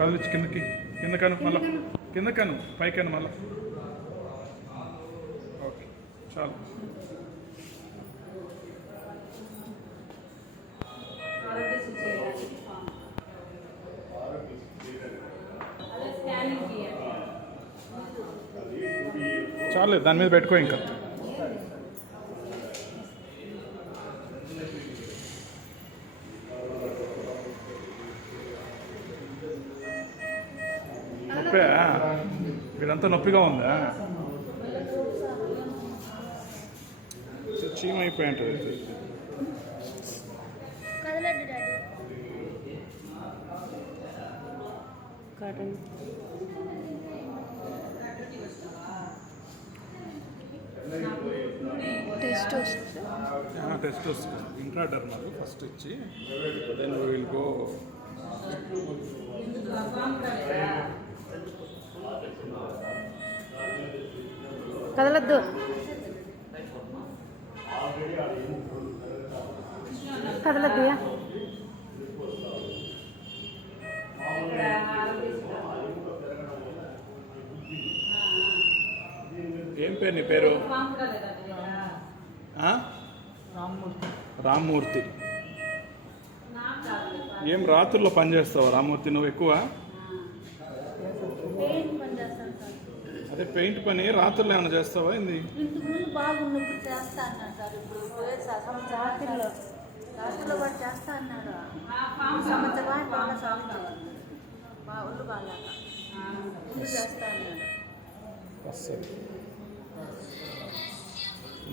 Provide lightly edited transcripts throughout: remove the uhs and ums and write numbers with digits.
కదిలించి కిందకి, కిందకను మళ్ళా, కిందకను పైకను మళ్ళా. ఓకే చాలు. చాలే, దాని మీద పెట్టుకో ఇంకా. నొప్పే, వీడంతా నొప్పిగా ఉందా? చీమ అయిపోయి ఉంటుంది. టెస్ట్ వస్తుంది. ఇంట్రాడర్మల్ ఫస్ట్ ఇచ్చి దెన్ వీ విల్ గో. కదలద్దు. కదలద్దు. ఏం పేరు నీ పేరు? రామ్మూర్తి. ఏం రాత్రుల్లో పని చేస్తావా రామ్మూర్తి నువ్వు ఎక్కువ? అదే పెయింట్ పని రాత్రుల్లో ఏమైనా చేస్తావా? ఏంది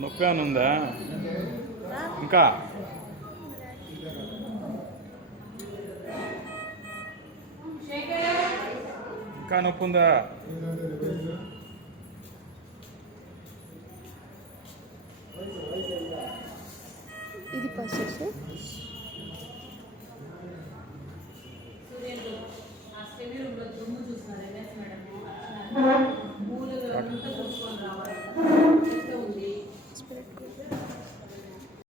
నొప్పి అని ఉందా ఇంకా? ఇంకా నొప్పి ఉందా? ఇది పర్సెస్